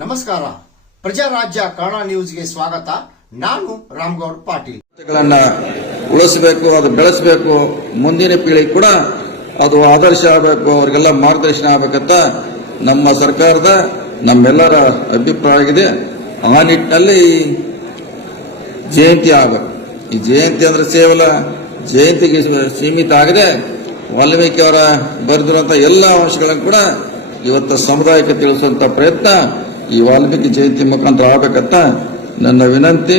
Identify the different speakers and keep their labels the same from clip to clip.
Speaker 1: ನಮಸ್ಕಾರ. ಪ್ರಜಾರಾಜ್ಯ ಕನ್ನಡ ನ್ಯೂಸ್ಗೆ ಸ್ವಾಗತ. ನಾನು ರಾಮ್ಗೌಡ್ ಪಾಟೀಲ್.
Speaker 2: ಉಳಿಸಬೇಕು, ಅದು ಬೆಳೆಸಬೇಕು, ಮುಂದಿನ ಪೀಳಿಗೆ ಕೂಡ ಅದು ಆದರ್ಶ ಆಗಬೇಕು, ಅವರಿಗೆಲ್ಲ ಮಾರ್ಗದರ್ಶನ ಆಗಬೇಕಂತ ನಮ್ಮ ಸರ್ಕಾರದ, ನಮ್ಮೆಲ್ಲರ ಅಭಿಪ್ರಾಯ ಆಗಿದೆ ಆ ನಿಟ್ಟಿನಲ್ಲಿ ಜಯಂತಿ ಆಗಬೇಕು. ಈ ಜಯಂತಿ ಅಂದ್ರೆ ಕೇವಲ ಜಯಂತಿಗೆ ಸೀಮಿತ ಆಗದೆ. ವಾಲ್ಮೀಕಿ ಅವರ ಬರೆದಿರುವಂತಹ ಎಲ್ಲ ಅಂಶಗಳನ್ನು ಕೂಡ ಇವತ್ತು ಸಮುದಾಯಕ್ಕೆ ತಿಳಿಸುವಂತ ಪ್ರಯತ್ನ ಈ ವಾಲ್ಮೀಕಿ ಜಯಂತಿ ಮುಖಾಂತರ ಆಗಬೇಕಂತ ನನ್ನ ವಿನಂತಿ.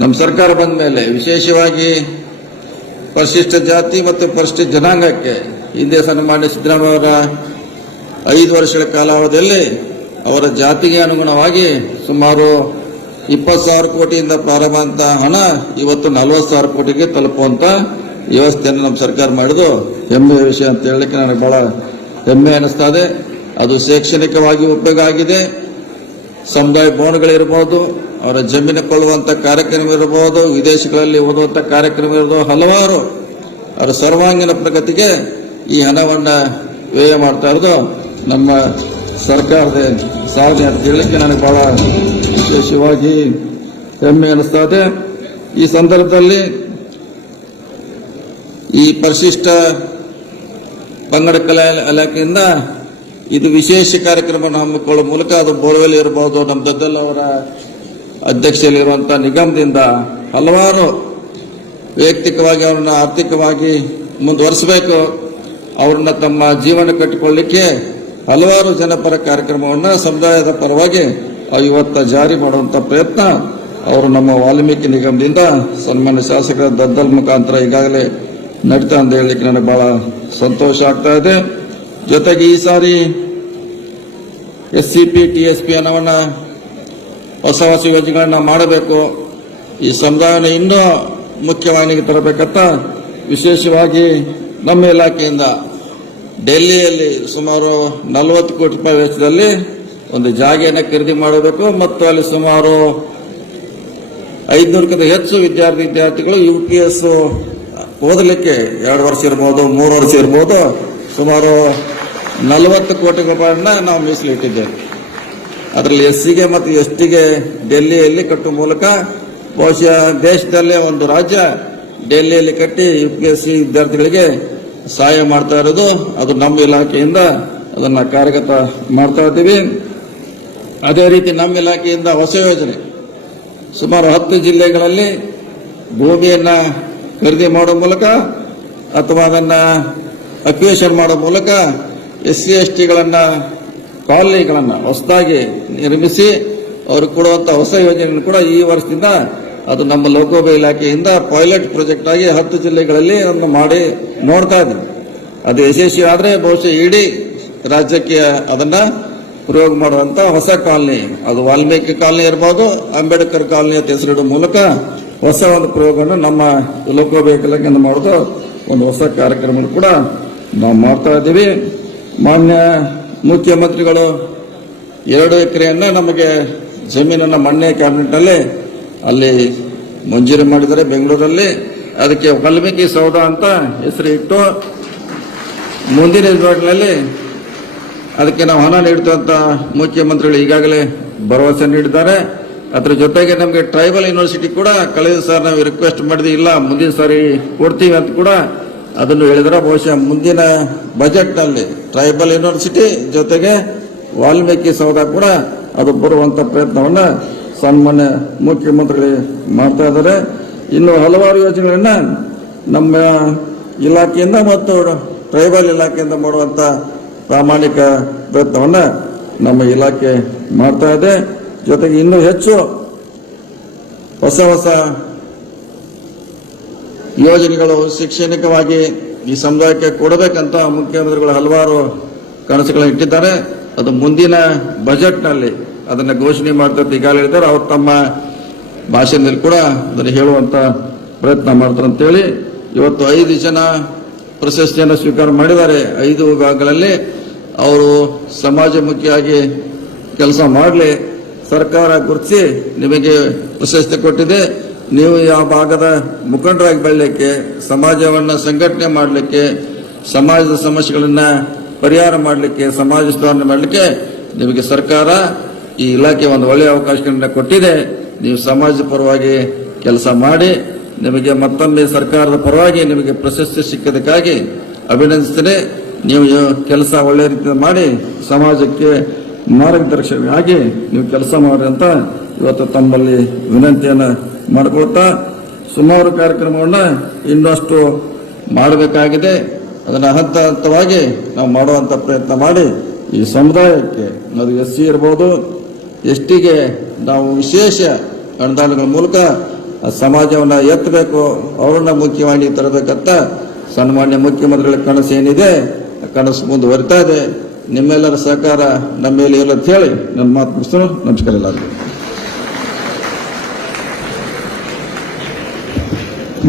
Speaker 2: ನಮ್ಮ ಸರ್ಕಾರ ಬಂದ ಮೇಲೆ ವಿಶೇಷವಾಗಿ ಪರಿಶಿಷ್ಟ ಜಾತಿ ಮತ್ತು ಪರಿಶಿಷ್ಟ ಜನಾಂಗಕ್ಕೆ ಹಿಂದೆ ಸನ್ಮಾನ್ಯ ಸಿದ್ದರಾಮಯ್ಯವರ ಐದು ವರ್ಷಗಳ ಕಾಲಾವಧಿಯಲ್ಲಿ ಅವರ ಜಾತಿಗೆ ಅನುಗುಣವಾಗಿ ಸುಮಾರು ಇಪ್ಪತ್ತು ಸಾವಿರ ಕೋಟಿಯಿಂದ ಪ್ರಾರಂಭ ಅಂತ ಹಣ ಇವತ್ತು ನಲವತ್ತು ಸಾವಿರ ಕೋಟಿಗೆ ತಲುಪುವಂತ ವ್ಯವಸ್ಥೆಯನ್ನು ನಮ್ಮ ಸರ್ಕಾರ ಮಾಡಿದ್ದು. ಹೆಮ್ಮೆಯ ವಿಷಯ ಅಂತ ಹೇಳಲಿಕ್ಕೆ ನನಗೆ ಬಹಳ ಹೆಮ್ಮೆ ಅನಿಸ್ತಾ ಇದೆ. ಅದು ಶೈಕ್ಷಣಿಕವಾಗಿ ಉಪಯೋಗ ಆಗಿದೆ. ಸಮುದಾಯ ಭವನಗಳಿರ್ಬೋದು ಅವರ ಜಮೀನು ಕೊಳ್ಳುವಂತ ಕಾರ್ಯಕ್ರಮ ಇರಬಹುದು ವಿದೇಶಗಳಲ್ಲಿ ಓದುವಂತ ಕಾರ್ಯಕ್ರಮ ಇರಬಹುದು ಹಲವಾರು ಅವರ ಸರ್ವಾಂಗೀಣ ಪ್ರಗತಿಗೆ ಈ ಹಣವನ್ನ ವ್ಯಯ ಮಾಡ್ತಾ ಇರೋದು ನಮ್ಮ ಸರ್ಕಾರದ ಸಾಧನೆ ಅಂತ ಹೇಳಲಿಕ್ಕೆ ನನಗೆ ಬಹಳ ವಿಶೇಷವಾಗಿ ಹೆಮ್ಮೆ ಅನಿಸ್ತಾ ಇದೆ. ಈ ಸಂದರ್ಭದಲ್ಲಿ ಈ ಪರಿಶಿಷ್ಟ ಪಂಗಡ ಕಲಾ ಇಲಾಖೆಯಿಂದ ಇದು ವಿಶೇಷ ಕಾರ್ಯಕ್ರಮವನ್ನು ಹಮ್ಮಿಕೊಳ್ಳುವ ಮೂಲಕ ಅದು ಬೋರ್ವೆಲ್ ಇರಬಹುದು ನಮ್ಮ ದದ್ದಲ್ ಅವರ ಅಧ್ಯಕ್ಷತೆಯಲ್ಲಿರುವಂತಹ ನಿಗಮದಿಂದ ಹಲವಾರು ವೈಯಕ್ತಿಕವಾಗಿ ಅವ್ರನ್ನ ಆರ್ಥಿಕವಾಗಿ ಮುಂದುವರಿಸಬೇಕು. ಅವ್ರನ್ನ ತಮ್ಮ ಜೀವನ ಕಟ್ಟಿಕೊಳ್ಳಿಕ್ಕೆ ಹಲವಾರು ಜನಪರ ಕಾರ್ಯಕ್ರಮವನ್ನ ಸಮುದಾಯದ ಪರವಾಗಿ ಇವತ್ತ ಜಾರಿ ಮಾಡುವಂತ ಪ್ರಯತ್ನ ಅವರು ನಮ್ಮ ವಾಲ್ಮೀಕಿ ನಿಗಮದಿಂದ ಸನ್ಮಾನ್ಯ ಶಾಸಕರ ದದ್ದಲ್ ಮುಖಾಂತರ ಈಗಾಗಲೇ ನಡೀತಾ ಅಂತ ಹೇಳಲಿಕ್ಕೆ ನನಗೆ ಬಹಳ ಸಂತೋಷ ಆಗ್ತಾ ಇದೆ. ಜೊತೆಗೆ ಈ ಸಾರಿ S C P T S P ಹಣವನ್ನ ಹೊಸ ಹೊಸ ಯೋಜನೆಗಳನ್ನ ಮಾಡಬೇಕು. ಈ ಸಮುದಾಯನ ಇನ್ನೂ ಮುಖ್ಯವಾಹಿನಿಗೆ ತರಬೇಕಂತ ವಿಶೇಷವಾಗಿ ನಮ್ಮ ಇಲಾಖೆಯಿಂದ ಡೆಲ್ಲಿಯಲ್ಲಿ ಸುಮಾರು ನಲವತ್ತು ಕೋಟಿ ರೂಪಾಯಿ ವೆಚ್ಚದಲ್ಲಿ ಒಂದು ಜಾಗೆಯನ್ನು ಖರೀದಿ ಮಾಡಬೇಕು. ಮತ್ತು ಅಲ್ಲಿ ಸುಮಾರು ಐದುನೂರಕ್ಕಿಂತ ಹೆಚ್ಚು ವಿದ್ಯಾರ್ಥಿ, ವಿದ್ಯಾರ್ಥಿಗಳು ಯು ಪಿ ಎಸ್ ಓದಲಿಕ್ಕೆ ಎರಡು ವರ್ಷ ಇರ್ಬೋದು, ಮೂರು ವರ್ಷ ಇರ್ಬೋದು. ಸುಮಾರು ನಲವತ್ತು ಕೋಟಿ ರೂಪಾಯಿಯನ್ನ ನಾವು ಮೀಸಲಿಟ್ಟಿದ್ದೇವೆ. ಅದರಲ್ಲಿ ಎಸ್ ಸಿಗೆ ಮತ್ತು ಎಸ್ ಟಿಗೆ ಡೆಲ್ಲಿಯಲ್ಲಿ ಕಟ್ಟುವ ಮೂಲಕ ಬಹುಶಃ ದೇಶದಲ್ಲೇ ಒಂದು ರಾಜ್ಯ ಡೆಲ್ಲಿಯಲ್ಲಿ ಕಟ್ಟಿ ಯು ಪಿ ಎಸ್ ಸಿ ವಿದ್ಯಾರ್ಥಿಗಳಿಗೆ ಸಹಾಯ ಮಾಡ್ತಾ ಇರೋದು, ಅದು ನಮ್ಮ ಇಲಾಖೆಯಿಂದ ಅದನ್ನ ಕಾರ್ಯಗತ ಮಾಡ್ತಾ ಇದ್ದೀವಿ. ಅದೇ ರೀತಿ ನಮ್ಮ ಇಲಾಖೆಯಿಂದ ಹೊಸ ಯೋಜನೆ. ಸುಮಾರು ಹತ್ತು ಜಿಲ್ಲೆಗಳಲ್ಲಿ ಭೂಮಿಯನ್ನ ಖರೀದಿ ಮಾಡುವ ಮೂಲಕ ಅಥವಾ ಅದನ್ನ ಅಕ್ವೇಷನ್ ಮಾಡುವ ಮೂಲಕ ಎಸ್ ಸಿ ಎಸ್ ಟಿಗಳನ್ನು ಕಾಲನಿಗಳನ್ನು ಹೊಸದಾಗಿ ನಿರ್ಮಿಸಿ ಅವರು ಕೊಡುವಂಥ ಹೊಸ ಯೋಜನೆಯನ್ನು ಕೂಡ ಈ ವರ್ಷದಿಂದ ಅದು ನಮ್ಮ ಲೋಕೋಪ ಇಲಾಖೆಯಿಂದ ಪೈಲಟ್ ಪ್ರಾಜೆಕ್ಟ್ ಆಗಿ ಹತ್ತು ಜಿಲ್ಲೆಗಳಲ್ಲಿ ಅದನ್ನು ಮಾಡಿ ನೋಡ್ತಾ ಇದ್ದೀವಿ ಅದು ಯಶಸ್ವಿ ಆದರೆ ಬಹುಶಃ ಇಡೀ ರಾಜ್ಯಕ್ಕೆ ಅದನ್ನ ಪ್ರಯೋಗ ಮಾಡುವಂಥ ಹೊಸ ಕಾಲನಿ, ಅದು ವಾಲ್ಮೀಕಿ ಕಾಲನಿ ಇರಬಹುದು ಅಂಬೇಡ್ಕರ್ ಕಾಲನಿ ಅಂತ ಹೆಸರಿಡುವ ಮೂಲಕ ಹೊಸ ಒಂದು ಪ್ರಯೋಗವನ್ನು ನಮ್ಮ ಲೋಕೋಪಯೋಗಿ ಇಲಾಖೆಯಿಂದ ಮಾಡೋದು ಒಂದು ಹೊಸ ಕಾರ್ಯಕ್ರಮ ಕೂಡ ನಾವು ಮಾಡ್ತಾ ಇದ್ದೀವಿ. ಮಾನ್ಯ ಮುಖ್ಯಮಂತ್ರಿಗಳು, ಎರಡು ಎಕರೆಯನ್ನ ನಮಗೆ ಜಮೀನನ್ನು ಮೊನ್ನೆ ಕ್ಯಾಬಿನೆಟ್ನಲ್ಲಿ ಅಲ್ಲಿ ಮಂಜೂರು ಮಾಡಿದರೆ ಬೆಂಗಳೂರಲ್ಲಿ. ಅದಕ್ಕೆ ವಾಲ್ಮೀಕಿ ಸೌಧ ಅಂತ ಹೆಸರು ಇಟ್ಟು ಮುಂದಿನ ದಿನಗಳಲ್ಲಿ ಅದಕ್ಕೆ ನಾವು ಹಣ ನೀಡ್ತೀವಿ ಅಂತ ಮುಖ್ಯಮಂತ್ರಿಗಳು ಈಗಾಗಲೇ ಭರವಸೆ ನೀಡಿದ್ದಾರೆ. ಅದರ ಜೊತೆಗೆ ನಮಗೆ ಟ್ರೈಬಲ್ ಯೂನಿವರ್ಸಿಟಿ ಕೂಡ ಕಳೆದ ಸಾರಿ ನಾವು ರಿಕ್ವೆಸ್ಟ್ ಮಾಡಿದ್ವಿ, ಇಲ್ಲ ಮುಂದಿನ ಸಾರಿ ಕೊಡ್ತೀವಿ ಅಂತ ಕೂಡ ಅದನ್ನು ಹೇಳಿದ್ರೆ ಬಹುಶಃ ಮುಂದಿನ ಬಜೆಟ್ನಲ್ಲಿ ಟ್ರೈಬಲ್ ಯೂನಿವರ್ಸಿಟಿ ಜೊತೆಗೆ ವಾಲ್ಮೀಕಿ ಸೌಧ ಕೂಡ ಅದು ಬರುವಂಥ ಪ್ರಯತ್ನವನ್ನು ಸನ್ಮಾನ್ಯ ಮುಖ್ಯಮಂತ್ರಿಗಳು ಮಾಡ್ತಾ ಇದ್ದಾರೆ. ಇನ್ನು ಹಲವಾರು ಯೋಜನೆಗಳನ್ನು ನಮ್ಮ ಇಲಾಖೆಯಿಂದ ಮತ್ತು ಟ್ರೈಬಲ್ ಇಲಾಖೆಯಿಂದ ಮಾಡುವಂತ ಪ್ರಾಮಾಣಿಕ ಪ್ರಯತ್ನವನ್ನು ನಮ್ಮ ಇಲಾಖೆ ಮಾಡ್ತಾ ಇದೆ. ಜೊತೆಗೆ ಇನ್ನೂ ಹೆಚ್ಚು ಹೊಸ ಹೊಸ ಯೋಜನೆಗಳು ಶೈಕ್ಷಣಿಕವಾಗಿ ಈ ಸಮುದಾಯಕ್ಕೆ ಕೊಡಬೇಕಂತ ಮುಖ್ಯಮಂತ್ರಿಗಳು ಹಲವಾರು ಕನಸುಗಳನ್ನು ಇಟ್ಟಿದ್ದಾರೆ. ಅದು ಮುಂದಿನ ಬಜೆಟ್ನಲ್ಲಿ ಅದನ್ನು ಘೋಷಣೆ ಮಾಡ್ತಾರೆ ಈಗಾಗಲೇ ಹೇಳಿದ್ದಾರೆ. ಅವ್ರು ತಮ್ಮ ಭಾಷೆಯಲ್ಲಿ ಕೂಡ ಅದನ್ನು ಹೇಳುವಂಥ ಪ್ರಯತ್ನ ಮಾಡ್ತಾರೆ ಅಂತೇಳಿ ಇವತ್ತು ಐದು ಜನ ಪ್ರಶಸ್ತಿಯನ್ನು ಸ್ವೀಕಾರ ಮಾಡಿದ್ದಾರೆ. ಐದು ವಿಭಾಗಗಳಲ್ಲಿ ಅವರು ಸಮಾಜಮುಖಿಯಾಗಿ ಕೆಲಸ ಮಾಡಲಿ, ಸರ್ಕಾರ ಗುರುತಿಸಿ ನಿಮಗೆ ಪ್ರಶಸ್ತಿ ಕೊಟ್ಟಿದೆ. ನೀವು ಯಾವ ಭಾಗದ ಮುಖಂಡರಾಗಿ ಬೆಳಲಿಕ್ಕೆ, ಸಮಾಜವನ್ನು ಸಂಘಟನೆ ಮಾಡಲಿಕ್ಕೆ, ಸಮಾಜದ ಸಮಸ್ಯೆಗಳನ್ನ ಪರಿಹಾರ ಮಾಡಲಿಕ್ಕೆ, ಸಮಾಜ ಸುಧಾರಣೆ ಮಾಡಲಿಕ್ಕೆ ನಿಮಗೆ ಸರ್ಕಾರ ಈ ಇಲಾಖೆ ಒಂದು ಒಳ್ಳೆಯ ಅವಕಾಶಗಳನ್ನ ಕೊಟ್ಟಿದೆ. ನೀವು ಸಮಾಜ ಪರವಾಗಿ ಕೆಲಸ ಮಾಡಿ, ನಿಮಗೆ ಮತ್ತೊಮ್ಮೆ ಸರ್ಕಾರದ ಪರವಾಗಿ ನಿಮಗೆ ಪ್ರಶಸ್ತಿ ಸಿಕ್ಕದಕ್ಕಾಗಿ ಅಭಿನಂದಿಸ್ತೇನೆ. ನೀವು ಕೆಲಸ ಒಳ್ಳೆಯ ರೀತಿಯಲ್ಲಿ ಮಾಡಿ, ಸಮಾಜಕ್ಕೆ ಮಾರ್ಗದರ್ಶಕರಾಗಿ ನೀವು ಕೆಲಸ ಮಾಡಿ ಅಂತ ಇವತ್ತು ತಮ್ಮಲ್ಲಿ ವಿನಂತಿಯನ್ನು ಮಾಡಿಕೊಳ್ತಾ ಸುಮಾರು ಕಾರ್ಯಕ್ರಮವನ್ನು ಇನ್ನಷ್ಟು ಮಾಡಬೇಕಾಗಿದೆ. ಅದನ್ನು ಹಂತ ಹಂತವಾಗಿ ನಾವು ಮಾಡುವಂಥ ಪ್ರಯತ್ನ ಮಾಡಿ ಈ ಸಮುದಾಯಕ್ಕೆ ಅದು ಎಸ್ ಸಿ ಇರ್ಬೋದು, ಎಸ್ ಟಿಗೆ ನಾವು ವಿಶೇಷ ಅನುದಾನಗಳ ಮೂಲಕ ಸಮಾಜವನ್ನು ಎತ್ತಬೇಕು, ಅವರನ್ನ ಮುಖ್ಯವಾಣಿ ತರಬೇಕಂತ ಸನ್ಮಾನ್ಯ ಮುಖ್ಯಮಂತ್ರಿಗಳ ಕನಸು ಏನಿದೆ ಕನಸು ಮುಂದುವರಿತಾ ಇದೆ. ನಿಮ್ಮೆಲ್ಲರ ಸಹಕಾರ ನಮ್ಮ ಮೇಲೆ ಹೇಳಿ ನನ್ನ ಮಾತು ಮುಗಿಸ್ತು ನಮಸ್ಕಾರ ಎಲ್ಲರಿಗೂ.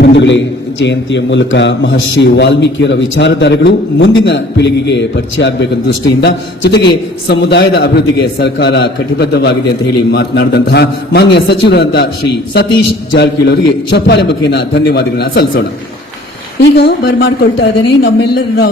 Speaker 3: ಬಂಧುಗಳೇ, ಜಯಂತಿಯ ಮೂಲಕ ಮಹರ್ಷಿ ವಾಲ್ಮೀಕಿಯವರ ವಿಚಾರಧಾರೆಗಳು ಮುಂದಿನ ಪೀಳಿಗೆಗೆ ಪರಿಚಯ ಆಗಬೇಕಂತ ದೃಷ್ಟಿಯಿಂದ, ಜೊತೆಗೆ ಸಮುದಾಯದ ಅಭಿವೃದ್ಧಿಗೆ ಸರ್ಕಾರ ಕಟಿಬದ್ಧವಾಗಿದೆ ಅಂತ ಹೇಳಿ ಮಾತನಾಡಿದಂತಹ ಮಾನ್ಯ ಸಚಿವರಾದಂತಹ ಶ್ರೀ ಸತೀಶ್ ಜಾರಕಿಹೊಳಿ ಅವರಿಗೆ ಚಪ್ಪಾಳೆ ಮುಖೇನ ಧನ್ಯವಾದಗಳನ್ನ ಸಲ್ಲಿಸೋಣ.
Speaker 4: ಈಗ ಬರ್ಮಾಡ್ಕೊಳ್ತಾ ಇದ್ದೇನೆ ನಮ್ಮೆಲ್ಲರ